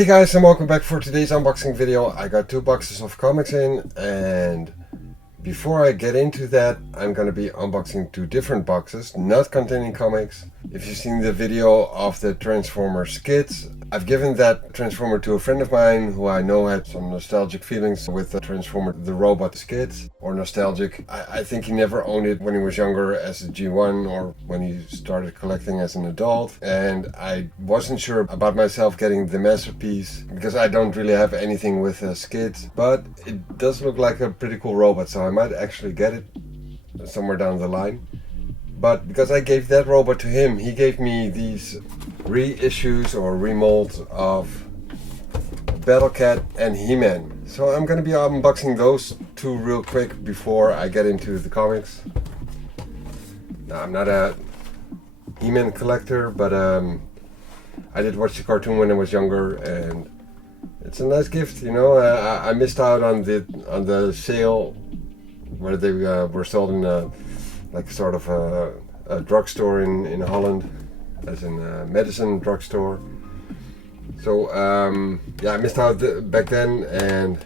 Hey guys, and welcome back for today's unboxing video. I got 2 boxes of comics in, and before I get into that, I'm going to be unboxing 2 different boxes, not containing comics. If you've seen the video of the Transformer skits, I've given that Transformer to a friend of mine who I know had some nostalgic feelings with the Transformer the Robot skits, or nostalgic. I think he never owned it when he was younger as a G1 or when he started collecting as an adult, and I wasn't sure about myself getting the masterpiece because I don't really have anything with skits, but it does look like a pretty cool robot, so I might actually get it somewhere down the line. But because I gave that robot to him, he gave me these reissues or remolds of Battle Cat and He-Man. So I'm going to be unboxing those 2 real quick before I get into the comics. Now, I'm not a He-Man collector, but I did watch the cartoon when I was younger, and it's a nice gift, you know. I missed out on the sale where they were sold in like sort of a drugstore in Holland, as in a medicine drugstore. So yeah, I missed out back then, and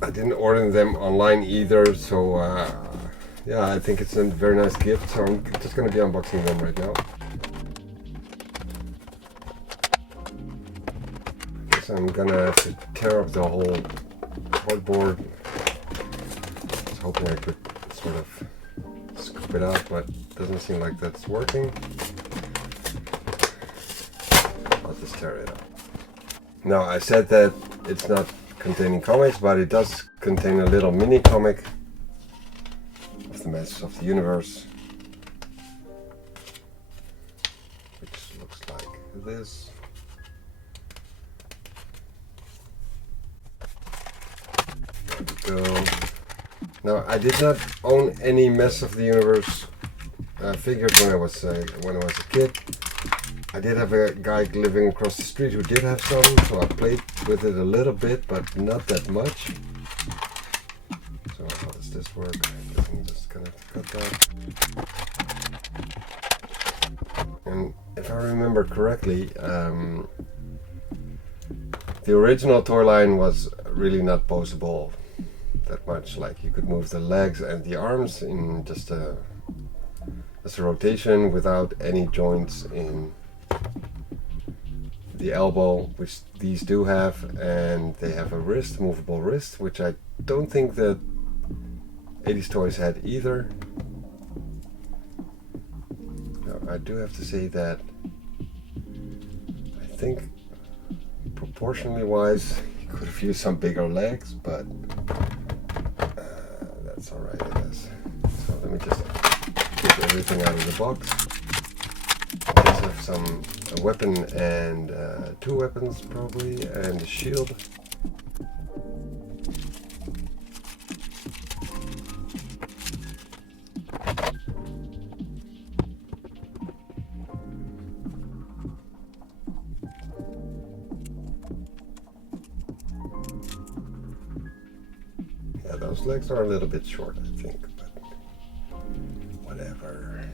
I didn't order them online either. So yeah, I think it's a very nice gift. So I'm just going to be unboxing them right now. So I'm gonna have to tear up the whole cardboard. I was hoping I could sort of scoop it out, but it doesn't seem like that's working. I'll just tear it out. Now, I said that it's not containing comics, but it does contain a little mini comic of the Masters of the Universe, which looks like this. There we go. Now, I did not own any Masters of the Universe figures when I was a kid. I did have a guy living across the street who did have some, so I played with it a little bit, but not that much. So how does this work? I'm just gonna have to cut that. And if I remember correctly, the original toy line was really not poseable that much. Like, you could move the legs and the arms in just a rotation without any joints in the elbow, which these do have, and they have a wrist, movable wrist, which I don't think that 80s toys had either. Now, I do have to say that I think proportionally wise you could have used some bigger legs, but that's alright, I guess. So let me just get everything out of the box. I just have a weapon and 2 weapons probably, and a shield. Yeah, those legs are a little bit short, I think, but whatever.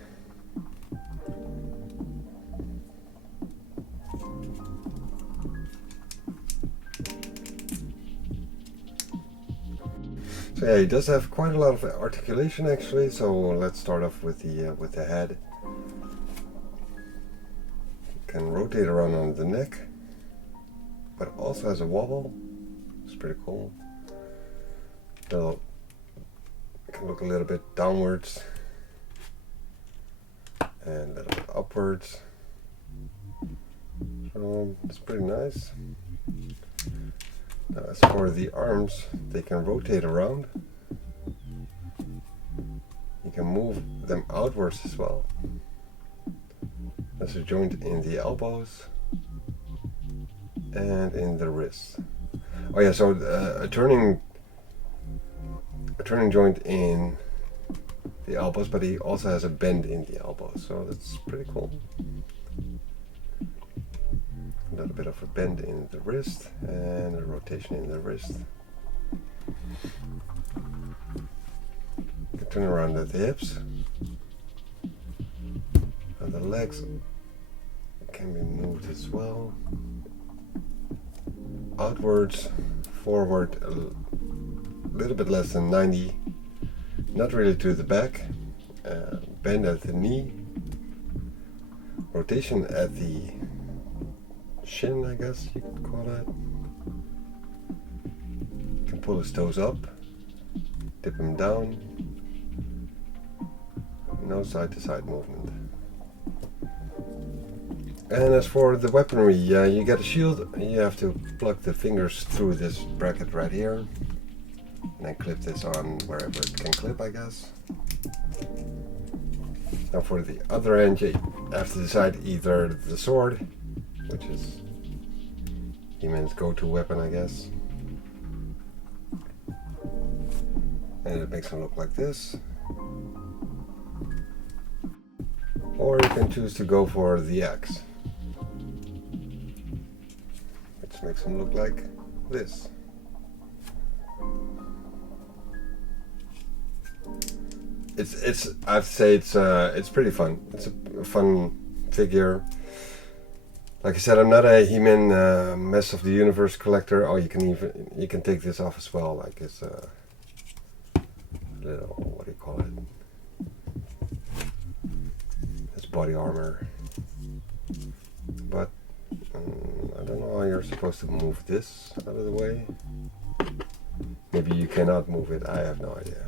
So yeah, he does have quite a lot of articulation actually. So let's start off with the head. Can rotate around on the neck, but also has a wobble. It's pretty cool. It can look a little bit downwards and a little bit upwards. So it's pretty nice. Now, as for the arms, they can rotate around. You can move them outwards as well. There's a joint in the elbows and in the wrists. Oh yeah, so a turning joint in the elbows, but he also has a bend in the elbows, so that's pretty cool. A little bit of a bend in the wrist and a rotation in the wrist. You can turn around at the hips, and the legs can be moved as well. Outwards, forward a little bit less than 90. Not really to the back. Bend at the knee. Rotation at the shin, I guess you could call that. You can pull his toes up, dip him down. No side to side movement. And as for the weaponry, you get a shield. You have to plug the fingers through this bracket right here. And then clip this on wherever it can clip, I guess. Now for the other end, you have to decide either the sword, which is He-Man's go-to weapon, I guess. And it makes him look like this. Or you can choose to go for the axe, which makes him look like this. I'd say it's pretty fun. It's a fun figure. Like I said, I'm not a He-Man Mess of the Universe collector. Oh, you can take this off as well. Like it's a little, what do you call it? It's body armor. But I don't know how you're supposed to move this out of the way. Maybe you cannot move it. I have no idea.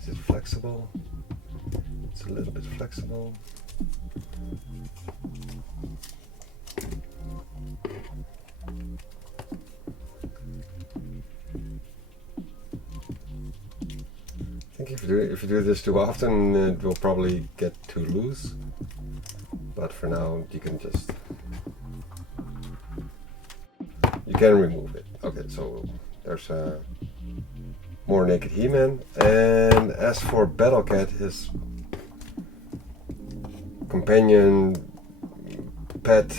Is it flexible? It's a little bit flexible. I think if you do this too often, it will probably get too loose. But for now, you can remove it. Okay, so there's more naked He-Man. And as for Battle Cat, his companion pet,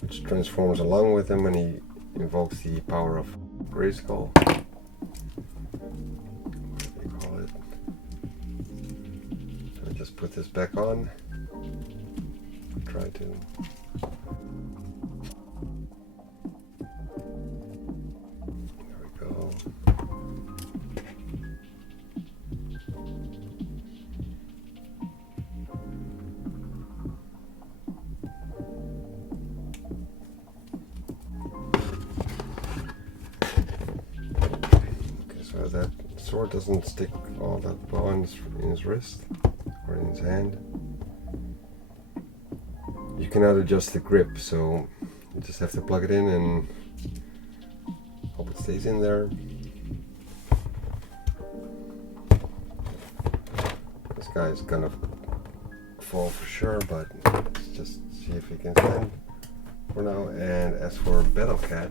which transforms along with him when he invokes the power of Grayskull. What do you call it? So I just put this back on. Try to. There we go. So that sword doesn't stick all that well in his wrist or in his hand. You cannot adjust the grip, so you just have to plug it in and hope it stays in there. This guy is gonna fall for sure, but let's just see if he can stand for now. And as for Battle Cat,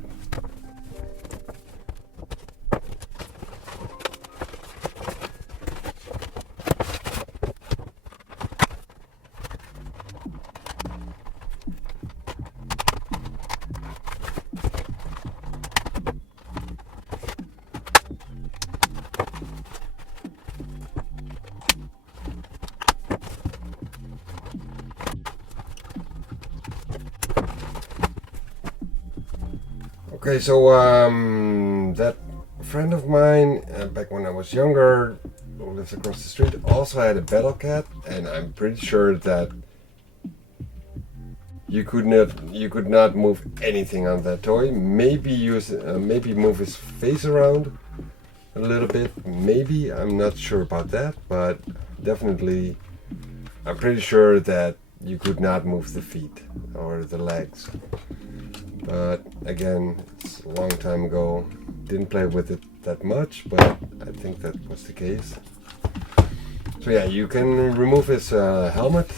okay, so that friend of mine back when I was younger, who lives across the street, also had a Battle Cat, and I'm pretty sure that you could not move anything on that toy. Maybe maybe move his face around a little bit. Maybe, I'm not sure about that, but definitely I'm pretty sure that you could not move the feet or the legs. But again, it's a long time ago. Didn't play with it that much, but I think that was the case. So yeah, you can remove his helmet,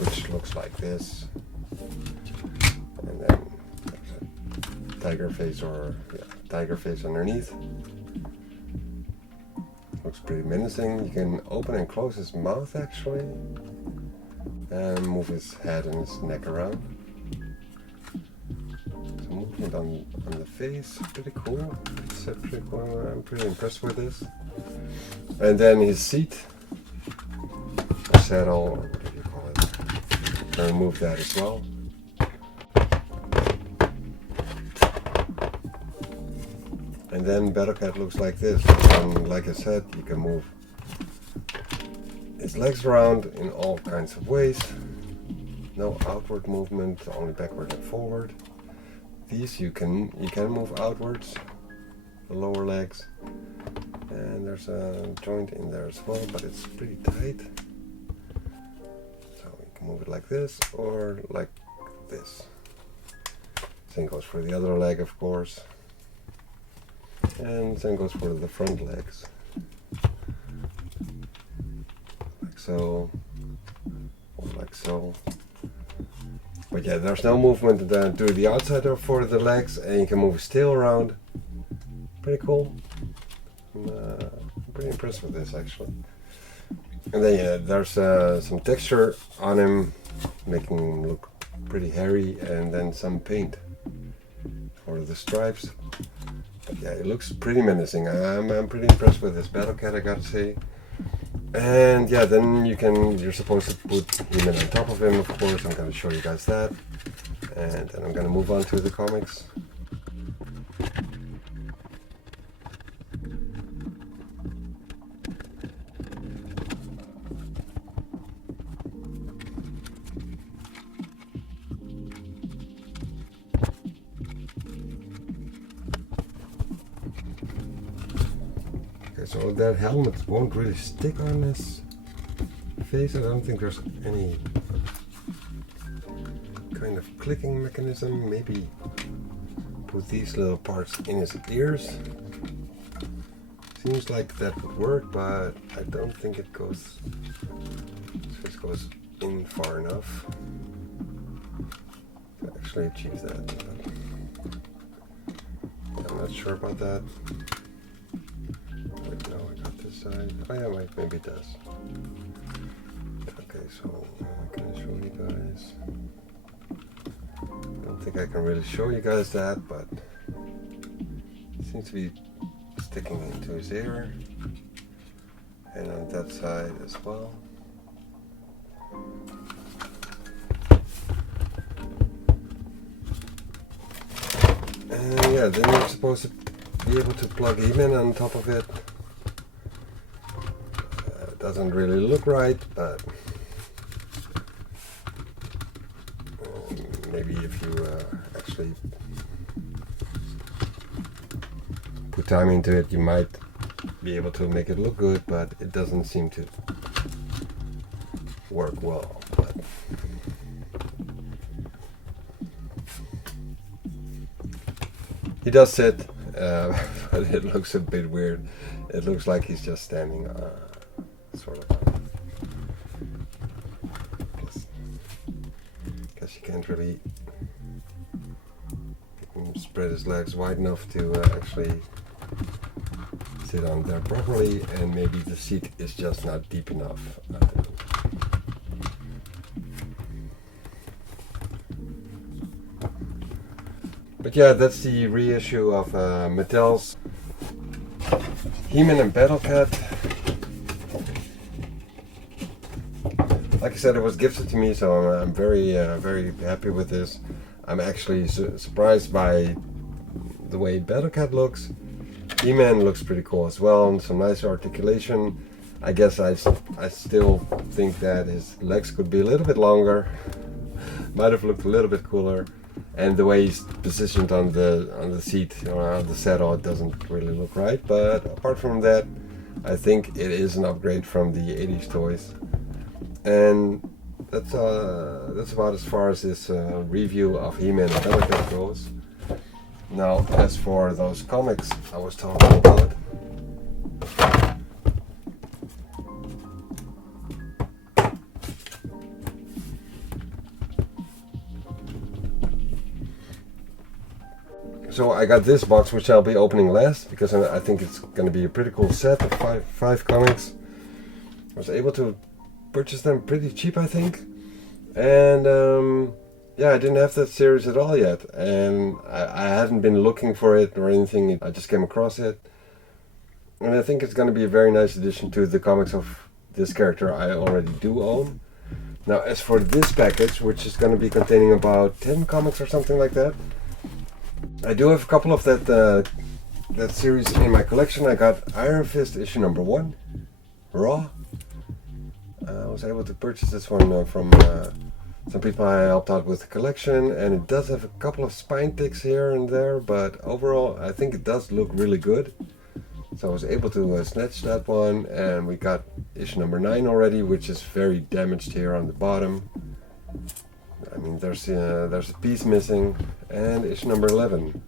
which looks like this, and then there's a tiger face tiger face underneath. Looks pretty menacing. You can open and close his mouth actually, and move his head and his neck around. Movement on the face, pretty cool. It's pretty cool. I'm pretty impressed with this. And then his seat. saddle, or whatever you call it. I'll remove that as well. And then Battlecat looks like this. And like I said, you can move its legs around in all kinds of ways. No outward movement, only backward and forward. These you can move outwards, the lower legs. And there's a joint in there as well, but it's pretty tight. So you can move it like this or like this. Same goes for the other leg, of course. And same goes for the front legs. Like so, or like so. But yeah, there's no movement to the outside or for the legs, and you can move his tail around. Pretty cool. I'm pretty impressed with this actually. And then yeah, there's some texture on him, making him look pretty hairy, and then some paint for the stripes. But yeah, it looks pretty menacing. I'm pretty impressed with this Battlecat, I gotta say. And yeah, then you're supposed to put him on top of him, of course. I'm gonna show you guys that. And then I'm gonna move on to the comics. So that helmet won't really stick on this face. I don't think there's any kind of clicking mechanism. Maybe put these little parts in his ears. Seems like that would work, but I don't think it goes in far enough to actually achieve that. I'm not sure about that. Wait, no, I got this side. Oh yeah, maybe it does. Okay, so can I show you guys? I don't think I can really show you guys that, but it seems to be sticking into his ear, and on that side as well. And yeah, then you're supposed to be able to plug him in on top of it. Doesn't really look right, but maybe if you actually put time into it, you might be able to make it look good, but it doesn't seem to work well. But he does sit, but it looks a bit weird. It looks like he's just standing sort of. Guess you can't really spread his legs wide enough to actually sit on there properly, and maybe the seat is just not deep enough. But yeah, that's the reissue of Mattel's He-Man and Battlecat. Like I said, it was gifted to me, so I'm very, very happy with this. I'm actually surprised by the way Battlecat looks. He-Man looks pretty cool as well, and some nice articulation. I guess I still think that his legs could be a little bit longer. Might have looked a little bit cooler. And the way he's positioned on the seat or on the saddle, it doesn't really look right. But apart from that, I think it is an upgrade from the 80s toys. And that's about as far as this review of He-Man and Battlecat goes. Now, as for those comics I was talking about, so I got this box, which I'll be opening last, because I think it's going to be a pretty cool set of five comics. I was able to purchase them pretty cheap, I think. And yeah, I didn't have that series at all yet, and I hadn't been looking for it or anything. I just came across it, and I think it's going to be a very nice addition to the comics of this character I already do own. Now as for this package, which is going to be containing about 10 comics or something like that, I do have a couple of that series in my collection. I got Iron Fist issue number 1, Raw. I was able to purchase this one from some people I helped out with the collection, and it does have a couple of spine ticks here and there, but overall I think it does look really good. So I was able to snatch that one, and we got issue number 9 already, which is very damaged here on the bottom. I mean, there's a piece missing, and issue number 11,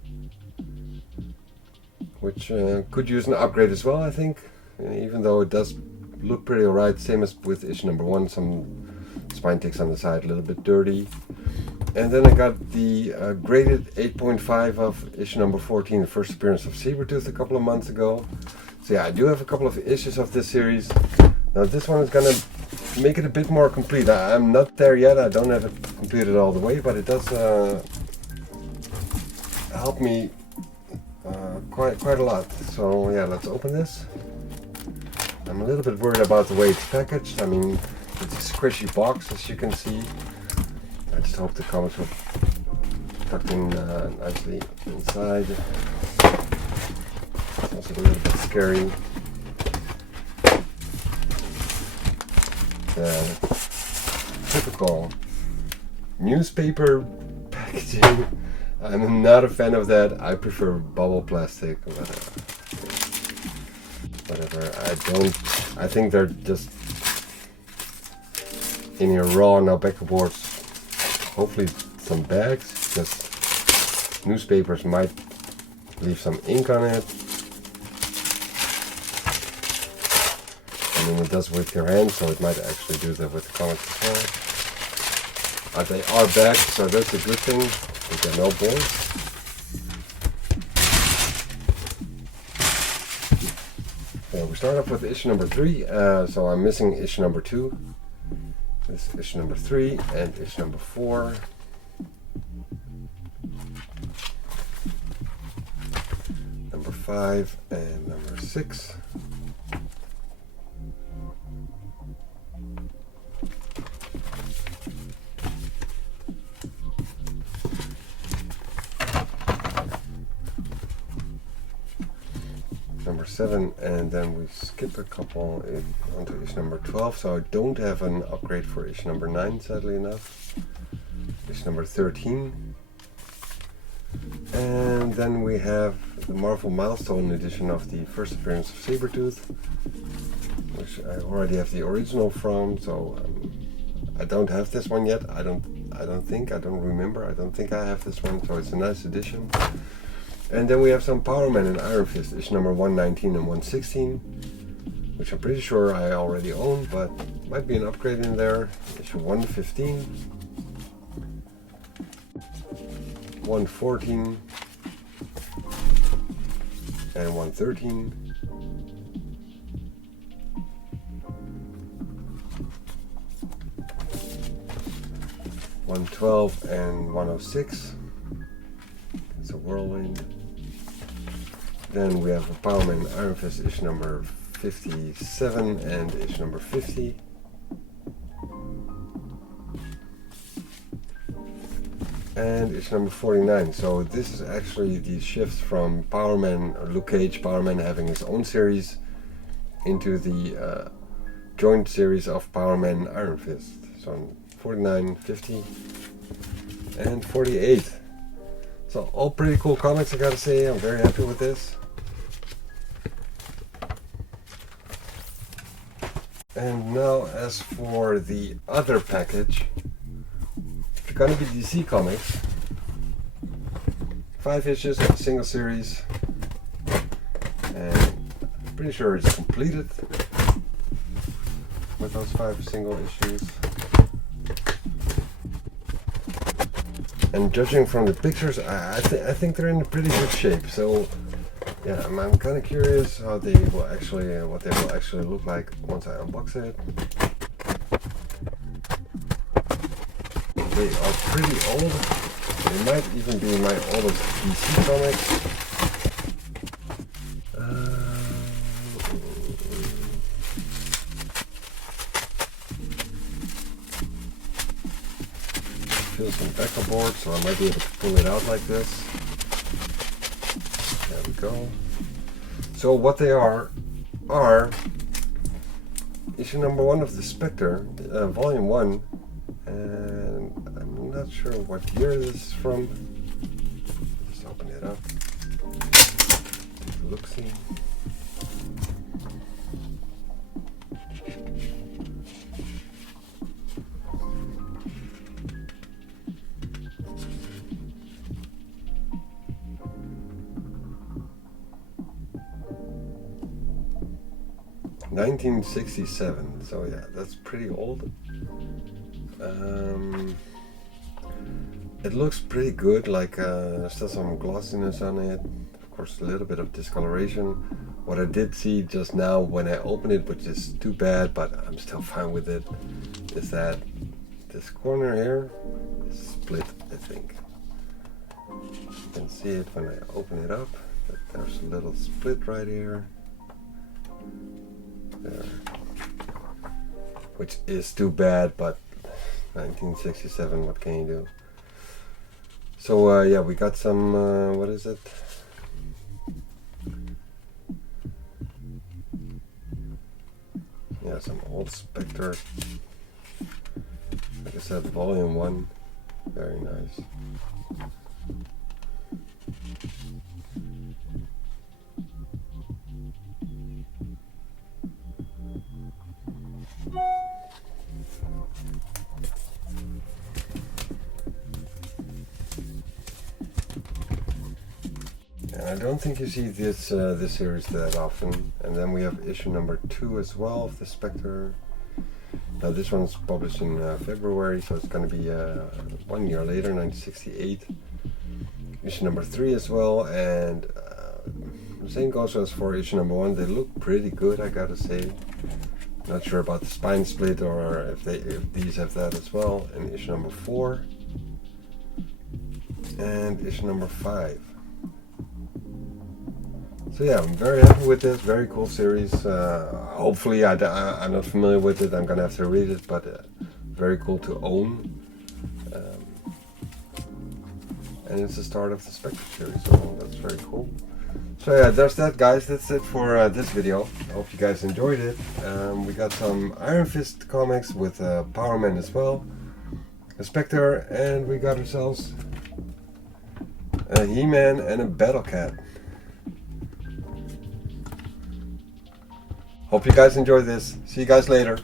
which could use an upgrade as well, I think, even though it does look pretty alright. Same as with issue number 1, some spine ticks on the side, a little bit dirty. And then I got the graded 8.5 of issue number 14, the first appearance of Sabretooth a couple of months ago. So yeah, I do have a couple of issues of this series. Now this one is gonna make it a bit more complete. I'm not there yet, I don't have it completed all the way, but it does help me quite a lot. So yeah, let's open this. I'm a little bit worried about the way it's packaged. I mean, it's a squishy box, as you can see. I just hope the comics will tucked in nicely inside. It's also a little bit scary. The typical newspaper packaging. I'm not a fan of that. I prefer bubble plastic, but whatever. I think they're just in here raw. Now backboards, hopefully some bags, because newspapers might leave some ink on it. I mean, it does with your hand, so it might actually do that with the comics as well. But they are bags, so that's a good thing. There are no boards. Okay, we start off with issue number 3, so I'm missing issue number 2. This is issue number 3 and issue number 4. Number 5 and number 6. Number 7, and then we skip a couple onto issue number 12, so I don't have an upgrade for issue number 9, sadly enough. Issue number 13, and then we have the Marvel Milestone edition of the first appearance of Sabretooth, which I already have the original from, so I don't have this one yet. I don't remember, I don't think I have this one, so it's a nice edition. And then we have some Power Man and Iron Fist, issue number 119 and 116, which I'm pretty sure I already own, but might be an upgrade in there. Issue 115, 114, and 113. $112 and 106. It's a whirlwind. Then we have a Power Man Iron Fist issue number 57 and issue number 50. And issue number 49. So this is actually the shift from Power Man, or Luke Cage, Power Man having his own series, into the joint series of Power Man and Iron Fist. So 49, 50, and 48. So all pretty cool comics, I gotta say. I'm very happy with this. And now as for the other package, it's gonna be DC Comics. 5 issues of a single series. And I'm pretty sure it's completed with those 5 single issues. And judging from the pictures, I think they're in a pretty good shape. So yeah, I'm kind of curious how they will actually, what they will actually look like once I unbox it. They are pretty old. They might even be my oldest DC comics. feel some backer board, so I might be able to pull it out like this. There we go. So what they are issue number 1 of the Spectre, volume 1, and I'm not sure what year this is from. Just open it up. Take a look-see. (1967), so yeah, that's pretty old. It looks pretty good, like there's still some glossiness on it, of course a little bit of discoloration. What I did see just now when I opened it, which is too bad, but I'm still fine with it, is that this corner here is split, I think. You can see it when I open it up, that there's a little split right here. There. Which is too bad, but 1967, what can you do? So yeah, we got some, what is it? Yeah, some old Spectre. Like I said, volume 1, very nice. And I don't think you see this this series that often. And then we have issue number 2 as well of the Spectre. Now this one's published in February, so it's going to be 1 year later, 1968. Issue number 3 as well, and the same goes as for issue number 1. They look pretty good, I gotta say. Not sure about the spine split or if these have that as well. And issue number 4 and issue number 5. So yeah, I'm very happy with this. Very cool series. Hopefully, I'm not familiar with it. I'm gonna have to read it, but very cool to own. And it's the start of the Spectre series, so that's very cool. So yeah, there's that, guys. That's it for this video. I hope you guys enjoyed it. We got some Iron Fist comics with Power Man as well, a Spectre, and we got ourselves a He-Man and a Battle Cat. Hope you guys enjoyed this. See you guys later.